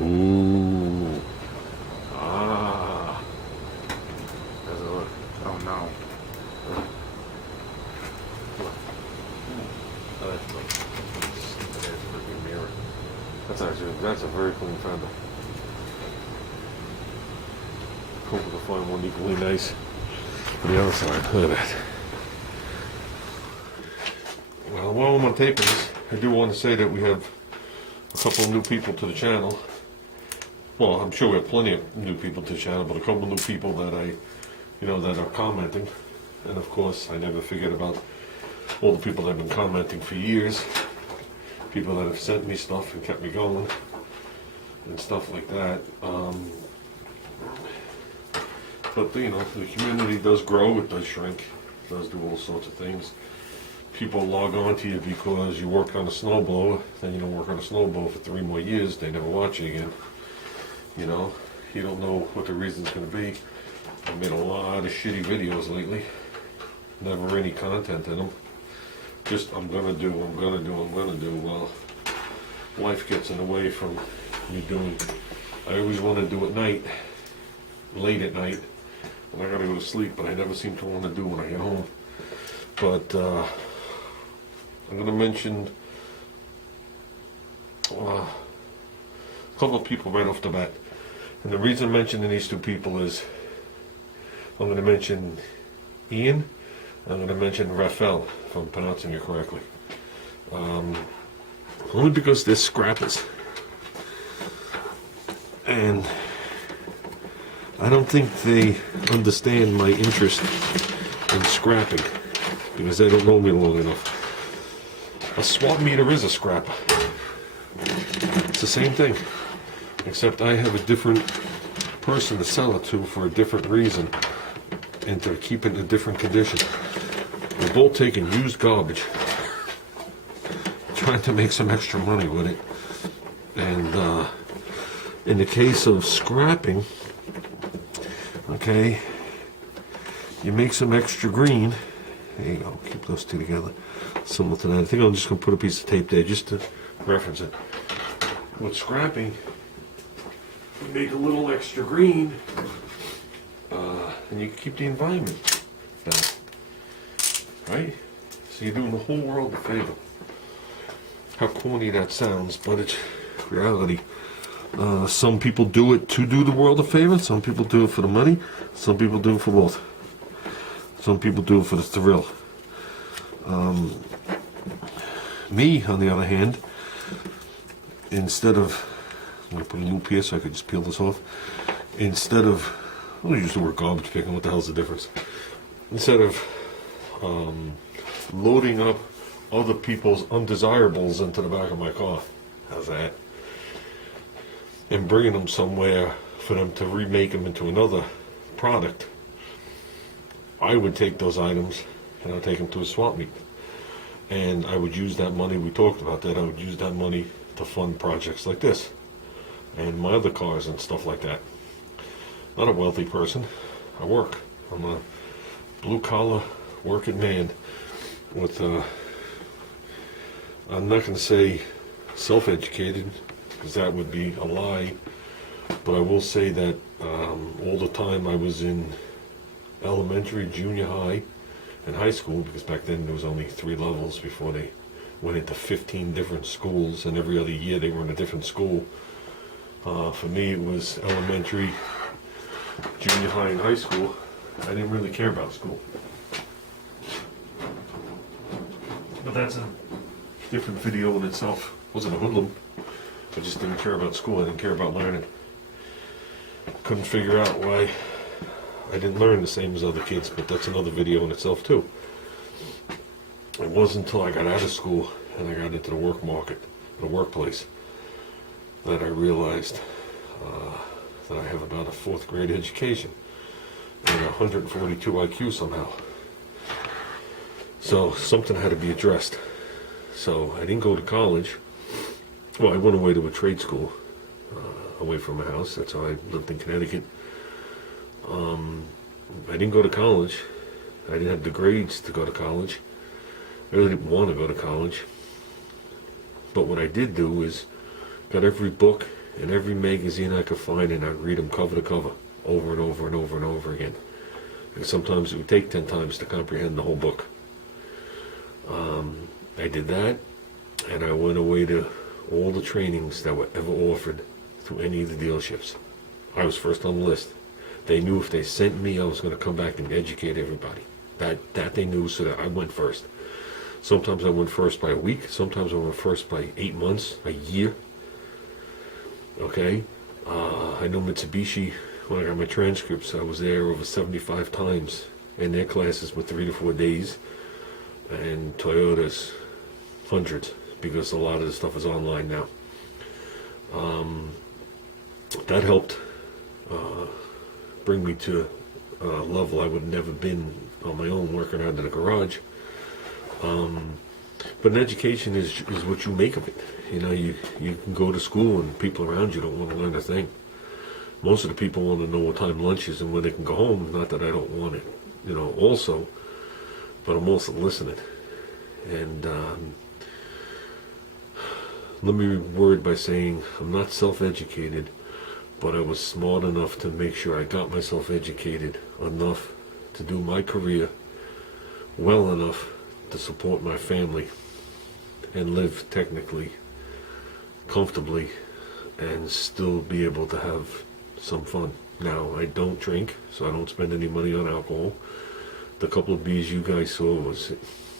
Ooh. Ah. How's it look? Oh no. Oh, that's look. That's a freaking mirror. That's a very clean fender. Hope we can find one equally nice for the other side. Look at that. Well, while I'm on taping this, I do want to say that we have a couple of new people to the channel. Well, I'm sure we have plenty of new people to the channel, but a couple of new people that that are commenting. And of course, I never forget about all the people that have been commenting for years. People that have sent me stuff and kept me going and stuff like that. But the community does grow, it does shrink, it does do all sorts of things. People log on to you because you worked on a snowblower, then you don't work on a snowblower for 3 more years, they never watch you again. You don't know what the reason's going to be. I made a lot of shitty videos lately, never any content in them. Just I'm gonna do. Well, life gets in the way from me doing. I always want to do at night, late at night, when I gotta go to sleep, but I never seem to want to do when I get home. But I'm gonna mention a couple of people right off the bat, and the reason I'm mentioning these two people is I'm gonna mention Ian. I'm going to mention Raphael, if I'm pronouncing it correctly. Only because they're scrappers. And I don't think they understand my interest in scrapping, because they don't know me long enough. A swap meter is a scrapper. It's the same thing, except I have a different person to sell it to for a different reason, and to keep it in a different condition. We're both taking used garbage, trying to make some extra money with it. And in the case of scrapping, okay, you make some extra green. There you go, keep those two together. Similar to that. I think I'm just going to put a piece of tape there just to reference it. With scrapping, you make a little extra green, and you keep the environment down, right? So you're doing the whole world a favor. How corny that sounds, but it's reality. Some people do it to do the world a favor. Some people do it for the money. Some people do it for both. Some people do it for the thrill. Me, on the other hand, instead of, I'm going to put a loop here so I could just peel this off. Instead of, I'll use the word garbage picking, what the hell's the difference? Instead of loading up other people's undesirables into the back of my car, how's that? And bringing them somewhere for them to remake them into another product, I would take those items and I'd take them to a swap meet. And I would use that money, we talked about that, I would use that money to fund projects like this and my other cars and stuff like that. Not a wealthy person. I work. I'm a blue-collar working man with, I'm not going to say self-educated, because that would be a lie, but I will say that all the time I was in elementary, junior high, and high school, because back then there was only 3 levels before they went into 15 different schools, and every other year they were in a different school. For me, it was elementary, junior high, and high school. I didn't really care about school. But that's a different video in itself. It wasn't a hoodlum. I just didn't care about school. I didn't care about learning. Couldn't figure out why I didn't learn the same as other kids, but that's another video in itself too. It wasn't until I got out of school and I got into the work market, the workplace, that I realized that I have about a 4th grade education and 142 IQ somehow. So something had to be addressed. So I didn't go to college. Well, I went away to a trade school, away from my house. That's how I lived in Connecticut. I didn't go to college. I didn't have the grades to go to college. I really didn't want to go to college. But what I did do is got every book and every magazine I could find, and I'd read them cover to cover, over and over and over and over again. And sometimes it would take 10 times to comprehend the whole book. I did that, and I went away to all the trainings that were ever offered through any of the dealerships. I was first on the list. They knew if they sent me, I was going to come back and educate everybody. That they knew, so that I went first. Sometimes I went first by a week. Sometimes I went first by 8 months, a year. Okay? I know Mitsubishi, when I got my transcripts, I was there over 75 times, and their classes were 3 to 4 days. And Toyota's hundreds, because a lot of the stuff is online now. That helped bring me to a level I would have never been on my own, working out in a garage. But an education is what you make of it. You know, you can go to school and people around you don't want to learn a thing. Most of the people want to know what time lunch is and when they can go home. Not that I don't want it, you know, also, but I'm also listening. And let me word by saying I'm not self-educated, but I was smart enough to make sure I got myself educated enough to do my career well enough to support my family and live technically comfortably and still be able to have some fun. Now, I don't drink, so I don't spend any money on alcohol. The couple of beers you guys saw was,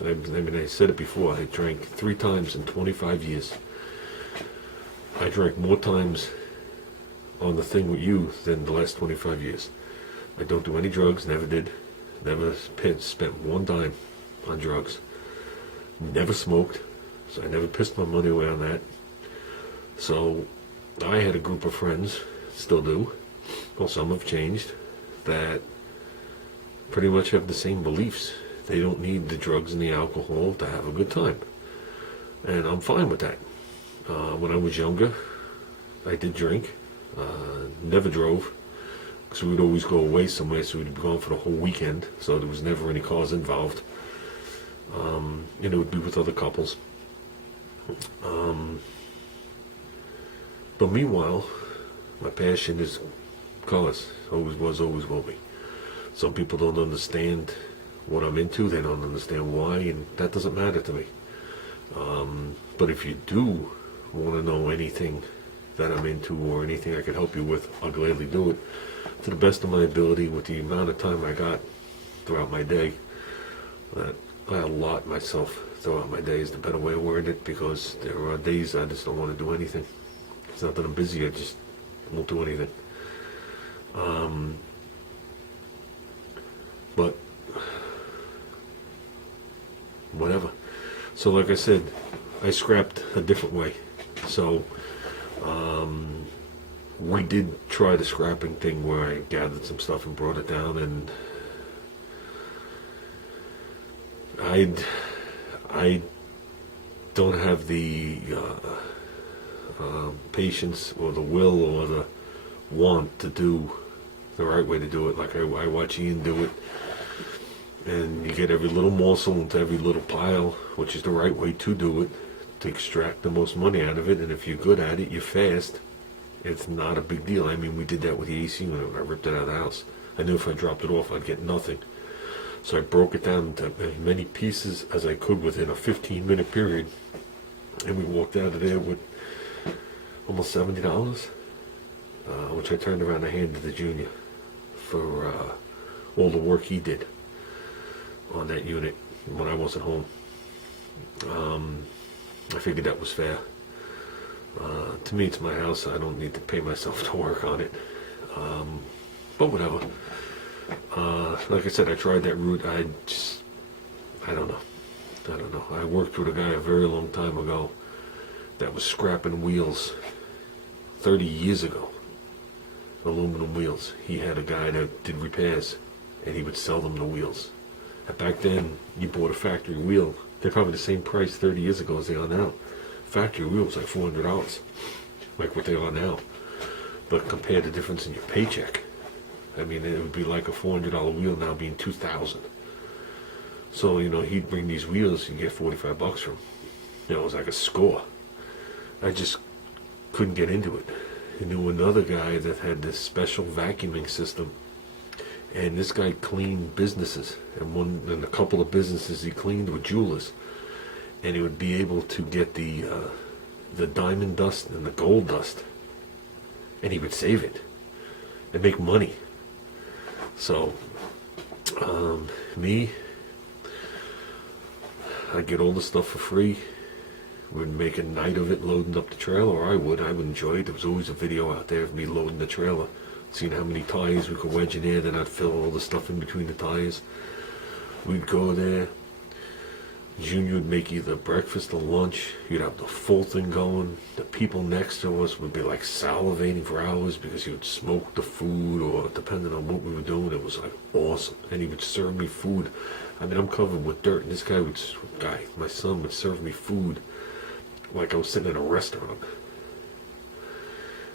I mean, I said it before, I drank 3 times in 25 years. I drank more times on the thing with you than the last 25 years. I don't do any drugs, never did. Never spent 1 dime on drugs. Never smoked, so I never pissed my money away on that. So I had a group of friends, still do, well, some have changed, that pretty much have the same beliefs. They don't need the drugs and the alcohol to have a good time. And I'm fine with that. When I was younger, I did drink, never drove, because we would always go away somewhere, so we'd be gone for the whole weekend, so there was never any cars involved. And it would be with other couples. But meanwhile, my passion is cars. Always was, always will be. Some people don't understand what I'm into, they don't understand why, and that doesn't matter to me. But if you do want to know anything that I'm into or anything I can help you with, I'll gladly do it to the best of my ability with the amount of time I got throughout my day. That I allot myself throughout my day is the better way of wording it, because there are days I just don't want to do anything. It's not that I'm busy, I just won't do anything. But whatever. So like I said, I scrapped a different way. So we did try the scrapping thing where I gathered some stuff and brought it down, and I don't have the patience or the will or the want to do the right way to do it. Like I watch Ian do it, and you get every little morsel into every little pile, which is the right way to do it, to extract the most money out of it. And if you're good at it, you're fast, it's not a big deal. I mean, we did that with the AC when I ripped it out of the house. I knew if I dropped it off, I'd get nothing. So I broke it down into as many pieces as I could within a 15-minute period. And we walked out of there with almost $70, which I turned around and handed to Junior for all the work he did on that unit when I wasn't home. I figured that was fair. To me, it's my house. I don't need to pay myself to work on it. But whatever. Like I said, I tried that route. I don't know. I worked with a guy a very long time ago that was scrapping wheels 30 years ago. Aluminum wheels. He had a guy that did repairs, and he would sell them the wheels. And back then, you bought a factory wheel. They're probably the same price 30 years ago as they are now. Factory wheel was like $400, like what they are now. But compare the difference in your paycheck. I mean, it would be like a $400 wheel now being $2,000. So, you know, he'd bring these wheels and get $45 from. You know, it was like a score. I just couldn't get into it. knew another guy that had this special vacuuming system, and this guy cleaned businesses, and a couple of businesses he cleaned were jewelers, and he would be able to get the diamond dust and the gold dust, and he would save it and make money. So me, I'd get all the stuff for free. We'd make a night of it loading up the trailer, or I would enjoy it. There was always a video out there of me loading the trailer, seeing how many tires we could wedge in there. Then I'd fill all the stuff in between the tires. We'd go there. Junior would make either breakfast or lunch. You'd have the full thing going. The people next to us would be like salivating for hours because he would smoke the food, or depending on what we were doing, it was like awesome. And he would serve me food. I mean, I'm covered with dirt, and this my son would serve me food like I was sitting in a restaurant.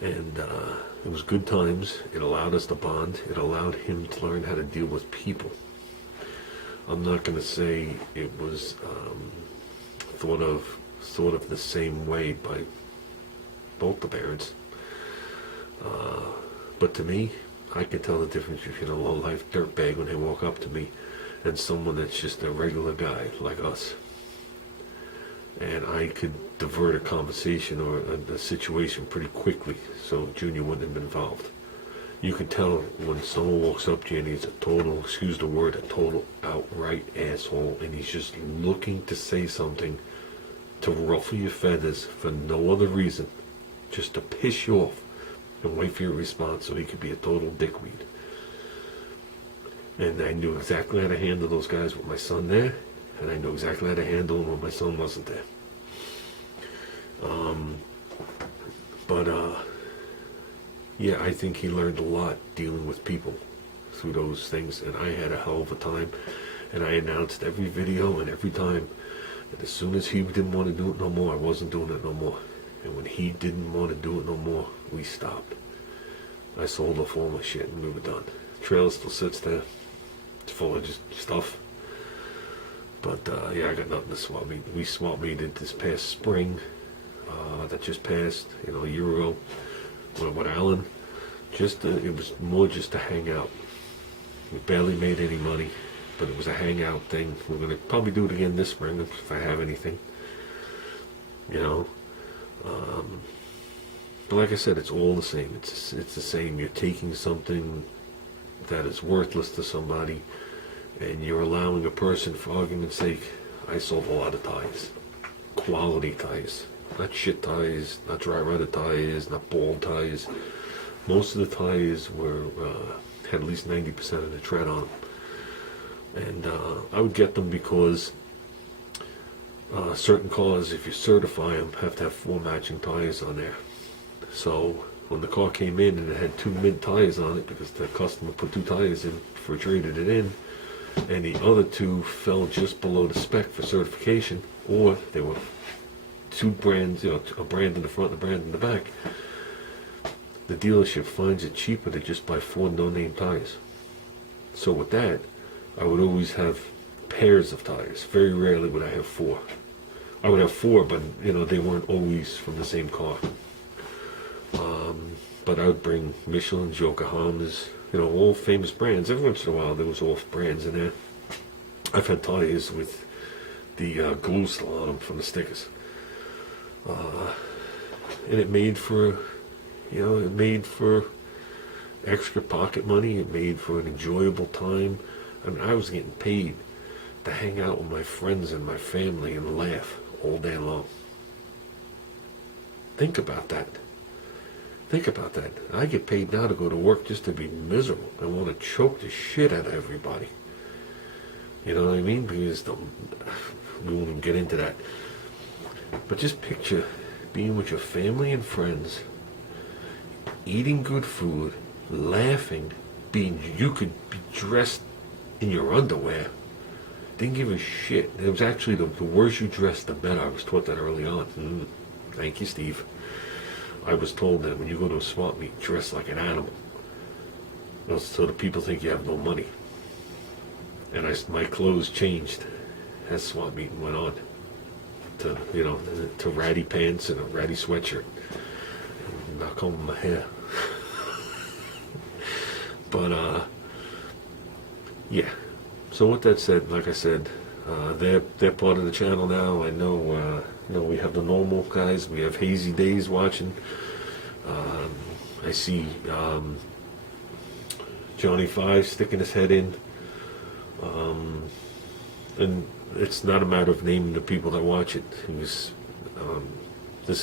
And it was good times. It allowed us to bond. It allowed him to learn how to deal with people. I'm not going to say it was thought of the same way by both the parents. But to me, I can tell the difference between a low-life dirtbag when they walk up to me and someone that's just a regular guy like us. And I could divert a conversation or a situation pretty quickly, so Junior wouldn't have been involved. You can tell when someone walks up to you and he's a total, excuse the word, a total outright asshole, and he's just looking to say something to ruffle your feathers for no other reason, just to piss you off and wait for your response so he could be a total dickweed. And I knew exactly how to handle those guys with my son there, and I knew exactly how to handle them when my son wasn't there. Yeah, I think he learned a lot dealing with people through those things, and I had a hell of a time. And I announced every video and every time that as soon as he didn't want to do it no more, I wasn't doing it no more. And when he didn't want to do it no more, we stopped. I sold off all my shit and we were done. The trailer still sits there. It's full of just stuff. But yeah, I got nothing to swap meet. We swap meeted this past spring. That just passed, a year ago. With Alan, it was more just to hang out. We barely made any money, but it was a hangout thing. We're gonna probably do it again this spring if I have anything. But like I said, it's all the same. It's the same. You're taking something that is worthless to somebody, and you're allowing a person, for argument's sake, I sold a lot of ties, quality ties. Not shit ties, not dry rotted ties, not bald ties. Most of the ties had at least 90% of the tread on them. And I would get them because certain cars, if you certify them, have to have 4 matching tires on there. So when the car came in and it had 2 mid tires on it, because the customer put 2 tires in before traded it in, and the other 2 fell just below the spec for certification, or they were 2 brands, a brand in the front and a brand in the back, the dealership finds it cheaper to just buy 4 no-name tires. So with that, I would always have pairs of tires. Very rarely would I have 4. I would have 4, but they weren't always from the same car. But I would bring Michelin, Yokohamas, all famous brands. Every once in a while there was off brands in there. I've had tires with the glue still on them from the stickers. And it made for extra pocket money. It made for an enjoyable time. I mean, I was getting paid to hang out with my friends and my family and laugh all day long. Think about that. I get paid now to go to work just to be miserable. I want to choke the shit out of everybody. You know what I mean? Because we won't even get into that. But just picture being with your family and friends, eating good food, laughing, you could be dressed in your underwear, didn't give a shit. It was actually the worse you dressed, the better. I was taught that early on. Thank you, Steve. I was told that when you go to a swap meet, dress like an animal, so the people think you have no money. And my clothes changed as swap meeting went on. To ratty pants and a ratty sweatshirt. not combing my hair. But yeah. So with that said, like I said, they're part of the channel now. I know, we have the normal guys. We have Hazy Days watching. I see Johnny Five sticking his head in. And it's not a matter of naming the people that watch it. These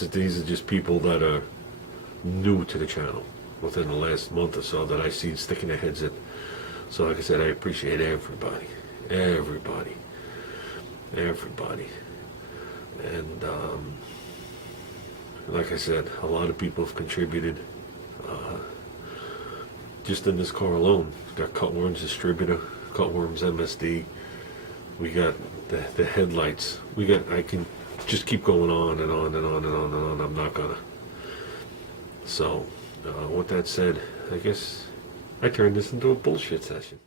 are just people that are new to the channel within the last month or so that I see sticking their heads in. So like I said, I appreciate everybody. And like I said, a lot of people have contributed. Just in this car alone, we got Cutworms Distributor, Cutworms MSD. We got the headlights. I can just keep going on and on and on and on and on. I'm not gonna. So, with that said, I guess I turned this into a bullshit session.